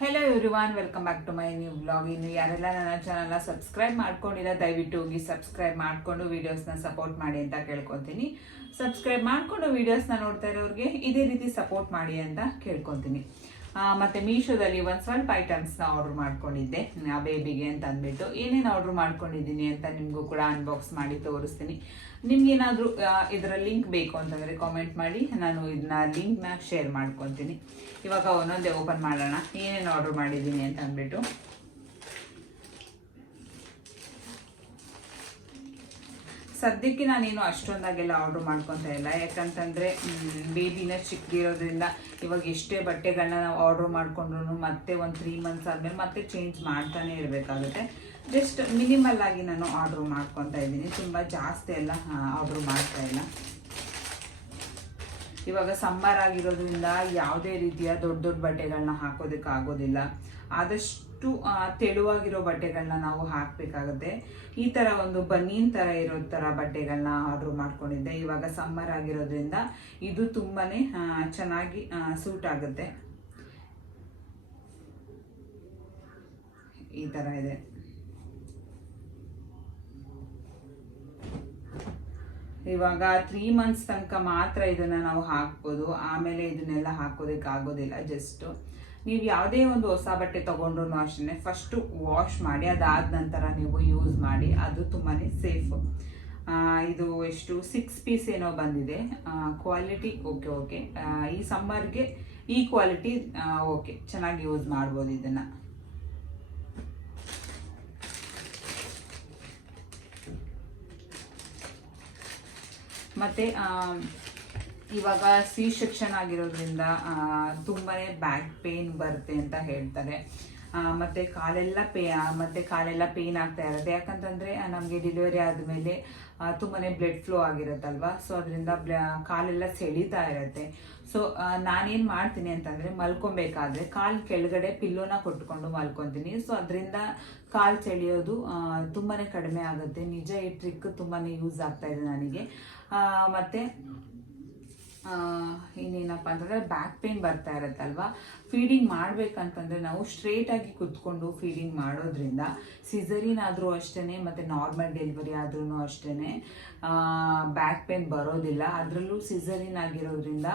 Hello everyone welcome back to my new blog ಇನ್ನು ಯಾರೆಲ್ಲ ನನ್ನ ಚಾನಲ್ನ ಸಬ್ಸ್ಕ್ರೈಬ್ ಮಾಡ್ಕೊಂಡಿಲ್ಲ, ದಯವಿಟ್ಟು ಹೋಗಿ ಸಬ್ಸ್ಕ್ರೈಬ್ ಮಾಡಿಕೊಂಡು ವೀಡಿಯೋಸ್ನ ಸಪೋರ್ಟ್ ಮಾಡಿ ಅಂತ ಕೇಳ್ಕೊತೀನಿ. ಸಬ್ಸ್ಕ್ರೈಬ್ ಮಾಡಿಕೊಂಡು ವೀಡಿಯೋಸ್ನ ನೋಡ್ತಾ ಇರೋರಿಗೆ ಇದೇ ರೀತಿ ಸಪೋರ್ಟ್ ಮಾಡಿ ಅಂತ ಕೇಳ್ಕೊತೀನಿ. ಮತ್ತೆ ಮೀಶೋದಲ್ಲಿ ಒಂದು ಸ್ವಲ್ಪ ಐಟಮ್ಸ್ನ ಆರ್ಡರ್ ಮಾಡ್ಕೊಂಡಿದ್ದೆ. ಆ ಬೇಬಿಗೆ ಅಂತ ಅಂದ್ಬಿಟ್ಟು. ಏನೇನು ಆರ್ಡರ್ ಮಾಡ್ಕೊಂಡಿದ್ದೀನಿ ಅಂತ ನಿಮಗೂ ಕೂಡ ಅನ್ಬಾಕ್ಸ್ ಮಾಡಿ ತೋರಿಸ್ತೀನಿ. ನಿಮ್ಗೇನಾದರೂ ಇದರ ಲಿಂಕ್ ಬೇಕು ಅಂತಂದರೆ ಕಾಮೆಂಟ್ ಮಾಡಿ. ನಾನು ಇದನ್ನ ಲಿಂಕ್ನ ಶೇರ್ ಮಾಡ್ಕೊತೀನಿ. ಇವಾಗ ಒಂದೊಂದೇ ಓಪನ್ ಮಾಡೋಣ. ಏನೇನು ಆರ್ಡರ್ ಮಾಡಿದ್ದೀನಿ ಅಂತ ಅಂದ್ಬಿಟ್ಟು. ಸದ್ಯಕ್ಕೆ ನಾನೇನು ಅಷ್ಟೊಂದಾಗೆಲ್ಲ ಆರ್ಡ್ರ್ ಮಾಡ್ಕೊತಾ ಇಲ್ಲ. ಯಾಕಂತಂದರೆ ಬೇಬಿನ ಚಿಕ್ಕದಿರೋದ್ರಿಂದ ಇವಾಗ ಎಷ್ಟೇ ಬಟ್ಟೆಗಳನ್ನ ನಾವು ಆರ್ಡರ್ ಮಾಡ್ಕೊಂಡ್ರು ಮತ್ತೆ ಒಂದು ತ್ರೀ ಮಂತ್ಸ್ ಆದಮೇಲೆ ಮತ್ತೆ ಚೇಂಜ್ ಮಾಡ್ತಾನೆ ಇರಬೇಕಾಗುತ್ತೆ. ಜಸ್ಟ್ ಮಿನಿಮಲ್ ಆಗಿ ನಾನು ಆರ್ಡರ್ ಮಾಡ್ಕೊತಾ ಇದ್ದೀನಿ. ತುಂಬ ಜಾಸ್ತಿ ಎಲ್ಲ ಆರ್ಡರ್ ಮಾಡ್ತಾ ಇಲ್ಲ. ಇವಾಗ ಸಮ್ಮರ್ ಆಗಿರೋದ್ರಿಂದ ಯಾವುದೇ ರೀತಿಯ ದೊಡ್ಡ ದೊಡ್ಡ ಬಟ್ಟೆಗಳನ್ನ ಹಾಕೋದಕ್ಕೆ ಆಗೋದಿಲ್ಲ ಆದಷ್ಟು ತೆಳುವಾಗಿರೋ ಬಟ್ಟೆಗಳನ್ನ ನಾವು ಹಾಕಬೇಕಾಗುತ್ತೆ. ಈ ಥರ ಒಂದು ಬನೀನ್ ಥರ ಇರೋ ಥರ ಬಟ್ಟೆಗಳನ್ನ ಆರ್ಡ್ರ್ ಮಾಡ್ಕೊಂಡಿದ್ದೆ. ಇವಾಗ ಸಮ್ಮರ್ ಆಗಿರೋದ್ರಿಂದ ಇದು ತುಂಬಾ ಚೆನ್ನಾಗಿ ಸೂಟ್ ಆಗುತ್ತೆ. ಈ ಥರ ಇದೆ. ಇವಾಗ ತ್ರೀ ಮಂತ್ಸ್ ತನಕ ಮಾತ್ರ ಇದನ್ನ ನಾವು ಹಾಕ್ಬೋದು. ಆಮೇಲೆ ಇದನ್ನೆಲ್ಲ ಹಾಕೋದಕ್ಕೆ ಆಗೋದಿಲ್ಲ ಜಸ್ಟ್ ನೀವು ಯಾವುದೇ ಒಂದು ಹೊಸ ಬಟ್ಟೆ ತಗೊಂಡ್ರು ಅಷ್ಟೇ ಫಸ್ಟು ವಾಶ್ ಮಾಡಿ, ಅದಾದ ನಂತರ ನೀವು ಯೂಸ್ ಮಾಡಿ, ಅದು ತುಂಬಾ ಸೇಫ್ ಇದು ಎಷ್ಟು ಸಿಕ್ಸ್ ಪೀಸ್ ಏನೋ ಬಂದಿದೆ. ಕ್ವಾಲಿಟಿ ಓಕೆ ಓಕೆ ಈ ಸಮ್ಮರ್ಗೆ ಈ ಕ್ವಾಲಿಟಿ ಓಕೆ ಚೆನ್ನಾಗಿ ಯೂಸ್ ಮಾಡ್ಬೋದು ಇದನ್ನು. ಮತ್ತೆ ಇವಾಗ ಸಿ ಸೆಕ್ಷನ್ ಆಗಿರೋದ್ರಿಂದ ತುಂಬಾ ಬ್ಯಾಕ್ ಪೇನ್ ಬರುತ್ತೆ ಅಂತ ಹೇಳ್ತಾರೆ. ಮತ್ತೆ ಕಾಲೆಲ್ಲ ಪೇ ಮತ್ತೆ ಕಾಲೆಲ್ಲ ಪೇನ್ ಆಗ್ತಾ ಇರುತ್ತೆ. ಯಾಕಂತಂದ್ರೆ ನಮಗೆ ಡೆಲಿವರಿ ಆದ್ಮೇಲೆ ತುಂಬಾನೇ ಬ್ಲಡ್ ಫ್ಲೋ ಆಗಿರುತ್ತಲ್ವಾ? ಸೊ ಅದರಿಂದ ಕಾಲೆಲ್ಲ ಸೆಳೀತಾ ಇರುತ್ತೆ. ಸೊ ನಾನೇನು ಮಾಡ್ತೀನಿ ಅಂತಂದ್ರೆ, ಮಲ್ಕೊಬೇಕಾದ್ರೆ ಕಾಲು ಕೆಳಗಡೆ ಪಿಲ್ಲೋನ ಕೊಟ್ಕೊಂಡು ಮಲ್ಕೊತೀನಿ. ಸೊ ಅದರಿಂದ ಕಾಲು ಸೆಳೆಯೋದು ತುಂಬಾ ಕಡಿಮೆ ಆಗುತ್ತೆ. ನಿಜ ಈ ಟ್ರಿಕ್ ತುಂಬಾನೇ ಯೂಸ್ ಆಗ್ತಾ ಇದೆ ನನಗೆ. ಮತ್ತು ಇನ್ನೇನಪ್ಪ ಅಂತಂದ್ರೆ ಬ್ಯಾಕ್ ಪೇನ್ ಬರ್ತಾ ಇರುತ್ತಲ್ವ? ಫೀಡಿಂಗ್ ಮಾಡ್ಬೇಕಂತಂದ್ರೆ ನಾವು ಸ್ಟ್ರೇಟಾಗಿ ಕುತ್ಕೊಂಡು ಫೀಡಿಂಗ್ ಮಾಡೋದ್ರಿಂದ ಸಿಸರಿನ್ ಆದರೂ ಅಷ್ಟೇ ಮತ್ತೆ ನಾರ್ಮಲ್ ಡೆಲಿವರಿ ಆದ್ರೂ ಅಷ್ಟೇ ಬ್ಯಾಕ್ ಪೇನ್ ಬರೋದಿಲ್ಲ. ಅದರಲ್ಲೂ ಸಿಸರಿನ್ ಆಗಿರೋದ್ರಿಂದ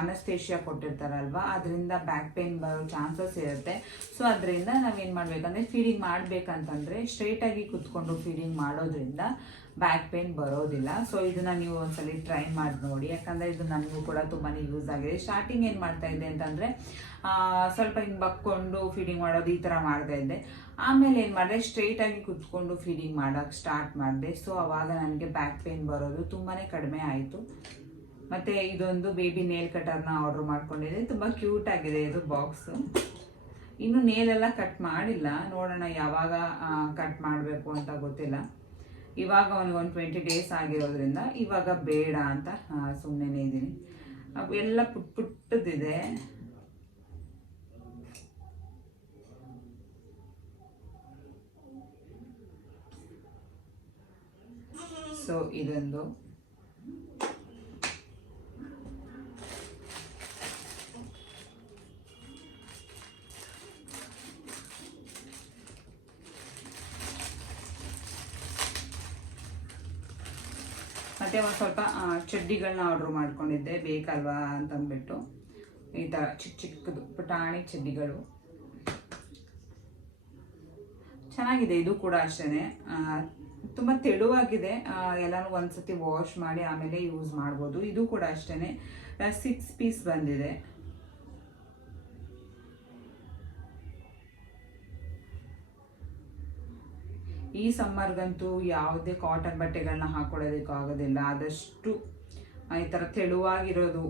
ಅನಸ್ತೇಷಿಯಾ ಕೊಟ್ಟಿರ್ತಾರಲ್ವ? ಅದರಿಂದ ಬ್ಯಾಕ್ ಪೇನ್ ಬರೋ ಚಾನ್ಸಸ್ ಇರುತ್ತೆ. ಸೊ ಅದರಿಂದ ನಾವೇನು ಮಾಡ್ಬೇಕಂದ್ರೆ ಫೀಡಿಂಗ್ ಮಾಡಬೇಕಂತಂದರೆ ಸ್ಟ್ರೇಟಾಗಿ ಕುತ್ಕೊಂಡು ಫೀಡಿಂಗ್ ಮಾಡೋದ್ರಿಂದ ಬ್ಯಾಕ್ ಪೇನ್ ಬರೋದಿಲ್ಲ. ಸೊ ಇದನ್ನ ನೀವು ಒಂದ್ಸಲಿ ಟ್ರೈ ಮಾಡಿ ನೋಡಿ. ಯಾಕಂದ್ರೆ ಇದು ನನಗೂ ಕೂಡ ತುಂಬಾನೇ ಯೂಸ್ ಆಗಿದೆ. ಸ್ಟಾರ್ಟಿಂಗ್ ಏನು ಮಾಡ್ತಾ ಇದ್ದೆ ಅಂತಂದ್ರೆ ಸ್ವಲ್ಪ ಹಿಂಗೆ ಬಕ್ಕೊಂಡು ಫೀಡಿಂಗ್ ಮಾಡೋದು ಈ ಥರ ಮಾಡ್ತಾ ಇದ್ದೆ. ಆಮೇಲೆ ಏನು ಮಾಡಿದೆ ಸ್ಟ್ರೈಟ್ ಆಗಿ ಕುತ್ಕೊಂಡು ಫೀಡಿಂಗ್ ಮಾಡೋಕೆ ಸ್ಟಾರ್ಟ್ ಮಾಡಿದೆ. ಸೊ ಅವಾಗ ನನಗೆ ಬ್ಯಾಕ್ ಪೇನ್ ಬರೋದು ತುಂಬಾನೇ ಕಡಿಮೆ ಆಯಿತು. ಮತ್ತೆ ಇದೊಂದು ಬೇಬಿ ನೇಲ್ ಕಟರ್ನ ಆರ್ಡರ್ ಮಾಡ್ಕೊಂಡಿದ್ದೆ. ತುಂಬ ಕ್ಯೂಟ್ ಆಗಿದೆ ಇದು ಬಾಕ್ಸ್ ಇನ್ನು ನೇಲೆಲ್ಲ ಕಟ್ ಮಾಡಿಲ್ಲ. ನೋಡೋಣ ಯಾವಾಗ ಕಟ್ ಮಾಡಬೇಕು ಅಂತ ಗೊತ್ತಿಲ್ಲ. ಇವಾಗ ಅವನಿಗೆ ಒಂದು ಟ್ವೆಂಟಿ ಡೇಸ್ ಆಗಿರೋದ್ರಿಂದ ಇವಾಗ ಬೇಡ ಅಂತ ಸುಮ್ಮನೆ ಇದ್ದೀನಿ. ಎಲ್ಲ ಪುಟ್ ಪುಟ್ಟದಿದೆ. ಸೊ ಇದೊಂದು. ಮತ್ತೆ ಒಂದು ಸ್ವಲ್ಪ ಚಡ್ಡಿಗಳನ್ನ ಆರ್ಡ್ರ್ ಮಾಡ್ಕೊಂಡಿದ್ದೆ, ಬೇಕಲ್ವಾ ಅಂತಂದ್ಬಿಟ್ಟು. ಈ ಥರ ಚಿಕ್ಕ ಚಿಕ್ಕದು, ಪುಟಾಣಿ ಚಡ್ಡಿಗಳು. ಚೆನ್ನಾಗಿದೆ ಇದು ಕೂಡ ಅಷ್ಟೇ ತುಂಬ ತೆಳುವಾಗಿದೆ. ಎಲ್ಲಾನು ಒಂದ್ಸತಿ ವಾಶ್ ಮಾಡಿ ಆಮೇಲೆ ಯೂಸ್ ಮಾಡ್ಬೋದು. ಇದು ಕೂಡ ಅಷ್ಟೇ ಸಿಕ್ಸ್ ಪೀಸ್ ಬಂದಿದೆ. ಈ ಸಮ್ಮರ್ಗಂತೂ ಯಾವುದೇ ಕಾಟನ್ ಬಟ್ಟೆಗಳನ್ನ ಹಾಕೊಳ್ಳೋದಕ್ಕೆ ಆಗೋದಿಲ್ಲ ಆದಷ್ಟು ಈ ಥರ ತೆಳುವಾಗಿರೋದು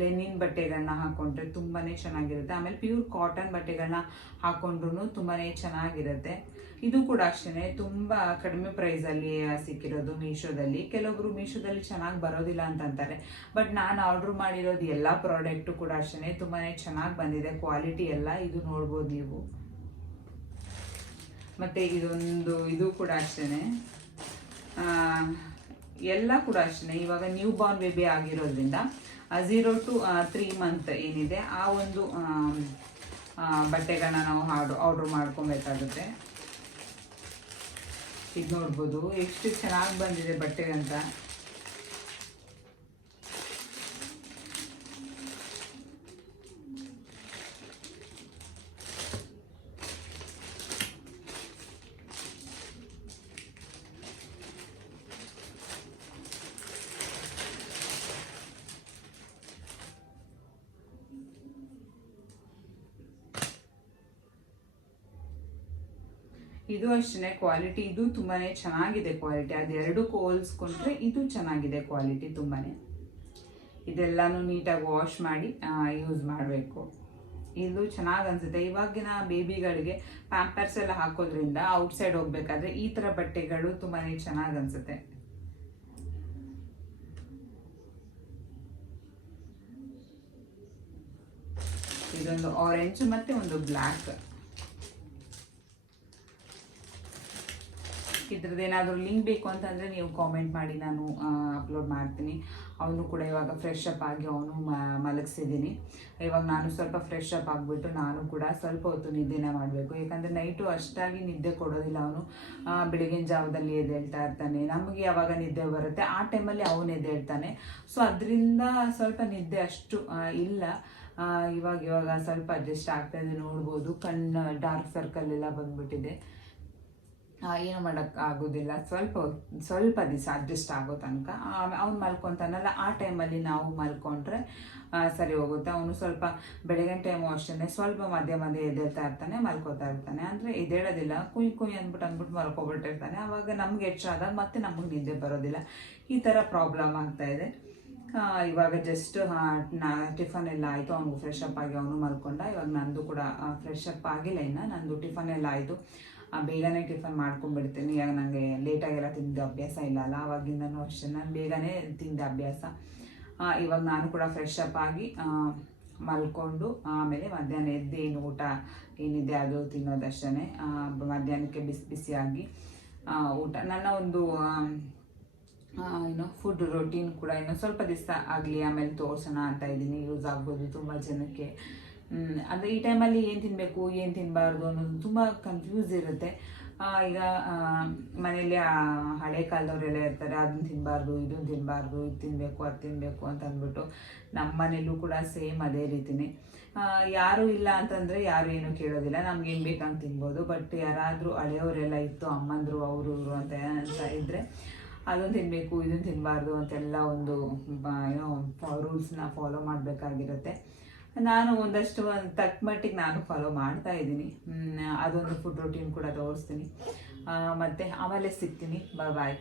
ಲೆನಿನ್ ಬಟ್ಟೆಗಳನ್ನ ಹಾಕ್ಕೊಂಡ್ರೆ ತುಂಬಾ ಚೆನ್ನಾಗಿರುತ್ತೆ. ಆಮೇಲೆ ಪ್ಯೂರ್ ಕಾಟನ್ ಬಟ್ಟೆಗಳನ್ನ ಹಾಕ್ಕೊಂಡ್ರೂ ತುಂಬಾ ಚೆನ್ನಾಗಿರುತ್ತೆ. ಇದು ಕೂಡ ಅಷ್ಟೇ ತುಂಬ ಕಡಿಮೆ ಪ್ರೈಸಲ್ಲಿ ಸಿಕ್ಕಿರೋದು ಮೀಶೋದಲ್ಲಿ. ಕೆಲವೊಬ್ರು ಮೀಶೋದಲ್ಲಿ ಚೆನ್ನಾಗಿ ಬರೋದಿಲ್ಲ ಅಂತ ಅಂತಾರೆ ಬಟ್ ನಾನು ಆರ್ಡ್ರ್ ಮಾಡಿರೋದು ಎಲ್ಲ ಪ್ರಾಡಕ್ಟು ಕೂಡ ಅಷ್ಟೇ ತುಂಬಾ ಚೆನ್ನಾಗಿ ಬಂದಿದೆ. ಕ್ವಾಲಿಟಿ ಎಲ್ಲ ಇದು ನೋಡ್ಬೋದು ನೀವು. ಮತ್ತೆ ಇದೊಂದು ಇದು ಕೂಡ ಅಷ್ಟೇ ಎಲ್ಲ ಕೂಡ ಅಷ್ಟೇ ಇವಾಗ ನ್ಯೂ ಬಾರ್ನ್ ಬೇಬಿ ಆಗಿರೋದ್ರಿಂದ ಝೀರೋ ಟು ತ್ರೀ ಮಂತ್ ಏನಿದೆ, ಆ ಒಂದು ಬಟ್ಟೆಗಳನ್ನ ನಾವು ಆರ್ಡ್ರ್ ಆರ್ಡ್ರ್ ಮಾಡ್ಕೊಬೇಕಾಗುತ್ತೆ. ಇದು ನೋಡ್ಬೋದು. ಎಷ್ಟು ಚೆನ್ನಾಗಿ ಬಂದಿದೆ ಬಟ್ಟೆ ಅಂತ ಇದು ಅಷ್ಟೇ ಕ್ವಾಲಿಟಿ ಇದು ತುಂಬಾ ಚೆನ್ನಾಗಿದೆ ಕ್ವಾಲಿಟಿ ಅದೆರಡಕ್ಕೂ ಹೋಲಿಸ್ಕೊಂಡ್ರೆ ಇದು ಚೆನ್ನಾಗಿದೆ ಕ್ವಾಲಿಟಿ ತುಂಬಾ ಇದೆಲ್ಲಾನು ನೀಟಾಗಿ ವಾಶ್ ಮಾಡಿ ಯೂಸ್ ಮಾಡಬೇಕು. ಇದು ಚೆನ್ನಾಗಿ ಅನ್ಸುತ್ತೆ. ಇವಾಗಿನ ಬೇಬಿಗಳಿಗೆ ಪ್ಯಾಂಪರ್ಸ್ ಎಲ್ಲ ಹಾಕೋದ್ರಿಂದ ಔಟ್ಸೈಡ್ ಹೋಗ್ಬೇಕಾದ್ರೆ ಈ ಥರ ಬಟ್ಟೆಗಳು ತುಂಬಾ ಚೆನ್ನಾಗಿ ಅನ್ಸುತ್ತೆ. ಇದೊಂದು ಆರೆಂಜ್ ಮತ್ತೆ ಒಂದು ಬ್ಲ್ಯಾಕ್ ಇದ್ರದ್ದು ಏನಾದರೂ ಲಿಂಕ್ ಬೇಕು ಅಂತಂದರೆ ನೀವು ಕಾಮೆಂಟ್ ಮಾಡಿ, ನಾನು ಅಪ್ಲೋಡ್ ಮಾಡ್ತೀನಿ. ಅವನು ಕೂಡ ಇವಾಗ ಫ್ರೆಶ್ ಅಪ್ ಆಗಿ ಅವನು ಮಲಗಿಸಿದ್ದೀನಿ ಇವಾಗ ನಾನು ಸ್ವಲ್ಪ ಫ್ರೆಶ್ ಅಪ್ ಆಗಿಬಿಟ್ಟು ನಾನು ಕೂಡ ಸ್ವಲ್ಪ ಹೊತ್ತು ನಿದ್ದೆನ ಮಾಡಬೇಕು. ಯಾಕಂದರೆ ನೈಟು ಅಷ್ಟಾಗಿ ನಿದ್ದೆ ಕೊಡೋದಿಲ್ಲ ಅವನು. ಬೆಳಗಿನ ಜಾವದಲ್ಲಿ ಎದ್ದೇಳ್ತಾ ಇರ್ತಾನೆ. ನಮಗೆ ಯಾವಾಗ ನಿದ್ದೆ ಬರುತ್ತೆ, ಆ ಟೈಮಲ್ಲಿ ಅವನು ಎದ್ದೇಳ್ತಾನೆ. ಸೊ ಅದರಿಂದ ಸ್ವಲ್ಪ ನಿದ್ದೆ ಅಷ್ಟು ಇಲ್ಲ. ಇವಾಗ ಇವಾಗ ಸ್ವಲ್ಪ ಅಡ್ಜಸ್ಟ್ ಆಗ್ತಾ ಇದೆ, ನೋಡ್ಬೋದು. ಕಣ್ಣು ಡಾರ್ಕ್ ಸರ್ಕಲ್ ಎಲ್ಲ ಬಂದ್ಬಿಟ್ಟಿದೆ. ಏನು ಮಾಡೋಕ್ಕೆ ಆಗೋದಿಲ್ಲ. ಸ್ವಲ್ಪ ಸ್ವಲ್ಪ ದಿವಸ ಅಡ್ಜಸ್ಟ್ ಆಗೋ ತನಕ. ಅವ್ನು ಮಲ್ಕೊತಾನಲ್ಲ, ಆ ಟೈಮಲ್ಲಿ ನಾವು ಮಲ್ಕೊಂಡ್ರೆ ಸರಿ ಹೋಗುತ್ತೆ. ಅವನು ಸ್ವಲ್ಪ ಬೆಳಗಿನ ಟೈಮು ಅಷ್ಟೇ ಸ್ವಲ್ಪ ಮಧ್ಯ ಮಧ್ಯ ಎದ್ದೇಳ್ತಾ ಇರ್ತಾನೆ, ಮಲ್ಕೋತಾ ಇರ್ತಾನೆ. ಅಂದರೆ ಎದ್ದೇಳೋದಿಲ್ಲ. ಕುಯ್ ಕುಯ್ ಅಂದ್ಬಿಟ್ಟು ಅಂದ್ಬಿಟ್ಟು ಮಲ್ಕೊಬಿಟ್ಟಿರ್ತಾನೆ ಆವಾಗ ನಮ್ಗೆ ಹೆಚ್ಚಾದಾಗ ಮತ್ತೆ ನಮಗೆ ನಿದ್ದೆ ಬರೋದಿಲ್ಲ. ಈ ಥರ ಪ್ರಾಬ್ಲಮ್ ಆಗ್ತಾ ಇದೆ. ಇವಾಗ ಜಸ್ಟ್ ನಾ ಟಿಫನ್ ಎಲ್ಲ ಆಯಿತು. ಅವ್ನಿಗೂ ಫ್ರೆಶ್ ಅಪ್ ಆಗಿ ಅವನು ಮಲ್ಕೊಂಡ. ಇವಾಗ ನಂದು ಕೂಡ ಫ್ರೆಶ್ ಅಪ್ ಆಗಿಲ್ಲ ಇನ್ನು. ನಂದು ಟಿಫನ್ ಎಲ್ಲ ಆಯಿತು. ಬೇಗನೆ ಟಿಫನ್ ಮಾಡ್ಕೊಂಡ್ಬಿಡ್ತೀನಿ. ಯಾಕೆ ನನಗೆ ಲೇಟಾಗೆಲ್ಲ ತಿಂದ ಅಭ್ಯಾಸ ಇಲ್ಲ ಅಲ್ಲ. ಆವಾಗಿಂದನೂ ಅಷ್ಟೇ ನಾನು ಬೇಗನೆ ತಿಂದ ಅಭ್ಯಾಸ. ಇವಾಗ ನಾನು ಕೂಡ ಫ್ರೆಶ್ ಅಪ್ ಆಗಿ ಮಲ್ಕೊಂಡು ಆಮೇಲೆ ಮಧ್ಯಾಹ್ನ ಎದ್ದು ಏನು ಊಟ ಏನಿದೆ ಅದು ತಿನ್ನೋದಷ್ಟೇ ಮಧ್ಯಾಹ್ನಕ್ಕೆ ಬಿಸಿ, ಬಿಸಿಯಾಗಿ ಊಟ. ನನ್ನ ಒಂದು ಏನು ಫುಡ್ ರೊಟೀನ್ ಕೂಡ ಇನ್ನು ಸ್ವಲ್ಪ ದಿವಸ ಆಗಲಿ, ಆಮೇಲೆ ತೋರಿಸೋಣ ಅಂತ ಇದ್ದೀನಿ. ಯೂಸ್ ಆಗ್ಬೋದು. ತುಂಬ ಜನಕ್ಕೆ ಅಂದರೆ ಈ ಟೈಮಲ್ಲಿ ಏನು ತಿನ್ನಬೇಕು ಏನು ತಿನ್ನಬಾರ್ದು ಅನ್ನೋದು ತುಂಬ ಕನ್ಫ್ಯೂಸ್ ಇರುತ್ತೆ. ಈಗ ಮನೆಯಲ್ಲಿ ಹಳೆ ಕಾಲದವರೆಲ್ಲ ಇರ್ತಾರೆ ಅದನ್ನ ತಿನ್ನಬಾರ್ದು ಇದನ್ನು ತಿನ್ನಬಾರ್ದು ಇದು ತಿನ್ನಬೇಕು ಅದು ತಿನ್ನಬೇಕು ಅಂತ ಅಂದ್ಬಿಟ್ಟು ನಮ್ಮ ಮನೇಲೂ ಕೂಡ ಸೇಮ್ ಅದೇ ರೀತಿನೇ. ಯಾರೂ ಇಲ್ಲ ಅಂತಂದರೆ ಯಾರು ಏನು ಕೇಳೋದಿಲ್ಲ. ನಮ್ಗೆ ಏನು ಬೇಕಂತ ತಿನ್ಬೋದು. ಬಟ್ ಯಾರಾದರೂ ಹಳೆಯವರೆಲ್ಲ ಇತ್ತು, ಅಮ್ಮಂದರು ಅವರು ಇವರು ಅಂತ ಅಂತ ಇದ್ದರೆ ಅದನ್ನು ತಿನ್ನಬೇಕು ಇದನ್ನು ತಿನ್ನಬಾರ್ದು ಅಂತೆಲ್ಲ ಒಂದು ಏನೋ ರೂಲ್ಸ್ನ ಫಾಲೋ ಮಾಡಬೇಕಾಗಿರುತ್ತೆ. ನಾನು ಒಂದಷ್ಟು ಒಂದು ತಕ್ಕ ಮಟ್ಟಿಗೆ ನಾನು ಫಾಲೋ ಮಾಡ್ತಾ ಇದ್ದೀನಿ. ಮ್, ಅದೊಂದು ಫುಡ್ ರೊಟೀನ್ ಕೂಡ ತೋರಿಸ್ತೀನಿ. ಆ, ಮತ್ತೆ ಆಮೇಲೆ ಸಿಗ್ತೀನಿ. ಬಾಯ್ ಬಾಯ್